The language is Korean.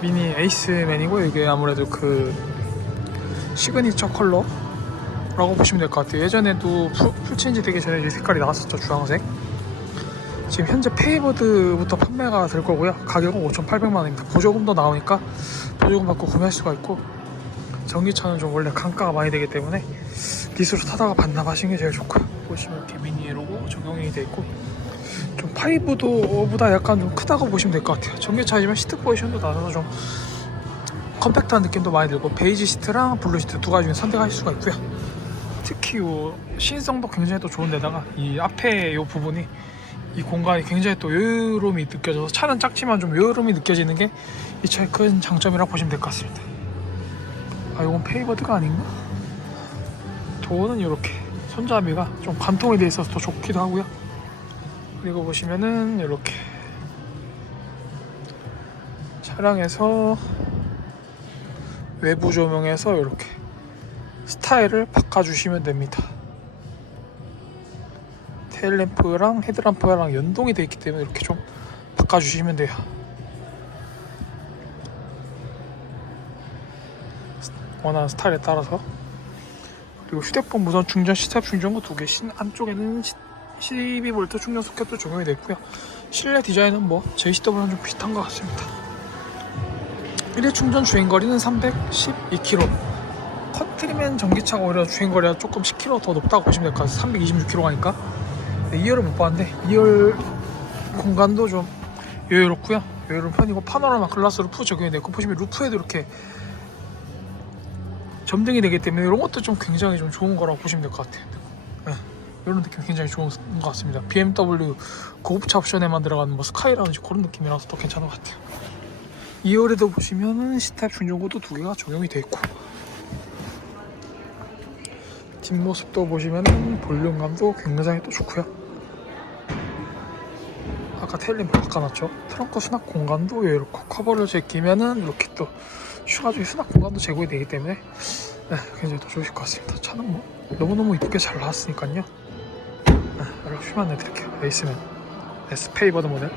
미니 에이스맨이고 이게 아무래도 그 시그니처 컬러라고 보시면 될 것 같아요. 예전에도 풀, 풀체인지 되기 전에 이 색깔이 나왔었죠 주황색. 지금 현재 페이버드부터 판매가 될 거고요. 가격은 5,800만 원입니다. 보조금도 나오니까 보조금 받고 구매할 수가 있고 전기차는 좀 원래 강가가 많이 되기 때문에 리스로 타다가 반납하시는 게 제일 좋고요. 보시면 이렇게 미니 로고 적용이 돼 있고 좀 파이브도보다 약간 좀 크다고 보시면 될 것 같아요. 전기차이지만 시트 포지션도 낮아서 좀 컴팩트한 느낌도 많이 들고 베이지 시트랑 블루 시트 두 가지 중에 선택하실 수가 있고요. 특히 요 신성도 굉장히 또 좋은데다가 이 앞에 요 부분이 이 공간이 굉장히 또 여유로움이 느껴져서 차는 작지만 좀 여유로움이 느껴지는 게 이 차의 큰 장점이라고 보시면 될 것 같습니다. 아 이건 페이버드가 아닌가? 도어는 이렇게 손잡이가 좀 관통이 돼 있어서 더 좋기도 하고요. 그리고 보시면은 이렇게 차량에서 외부 조명에서 이렇게 스타일을 바꿔주시면 됩니다. 테일램프랑 헤드램프랑 연동이 되어 있기 때문에 이렇게 좀 바꿔주시면 돼요. 원하는 스타일에 따라서 그리고 휴대폰 무선 충전 시탑 충전구 두 개, 신 안쪽에는 12V 충전 소켓도 적용이 됐고요. 실내 디자인은 뭐 JCW랑 좀 비슷한 것 같습니다. 1회 충전 주행거리는 312km. 컨트리맨 전기차가 오히려 주행거리가 조금 10km 더 높다고 보시면 될 것 같아요. 326km 가니까. 네, 2열을 못 봤는데 2열 공간도 좀 여유롭고요. 여유로운 편이고 파노라마 글라스 루프 적용이 됐고 보시면 루프에도 이렇게 점등이 되기 때문에 이런 것도 좀 굉장히 좀 좋은 거라고 보시면 될 것 같아요. 네, 이런 느낌 굉장히 좋은 것 같습니다. BMW 고급차 옵션에만 들어가는 뭐 스카이라든지 그런 느낌이라서 더 괜찮은 것 같아요. 2열에도 보시면은 C타입 충전구도 두 개가 적용이 되어 있고 뒷모습도 보시면은 볼륨감도 굉장히 또 좋고요. 아까 테일램프 바꿔놨죠. 트렁크 수납 공간도 여유롭고 커버를 제끼면은 이렇게 또 추가적인 수납 공간도 제공이 되기 때문에 네, 굉장히 더 좋으실 것 같습니다. 차는 뭐 너무너무 이쁘게 잘 나왔으니까요. 네, 이렇게 휘만 내드릴게요. 에이스맨 S 페이버드 모델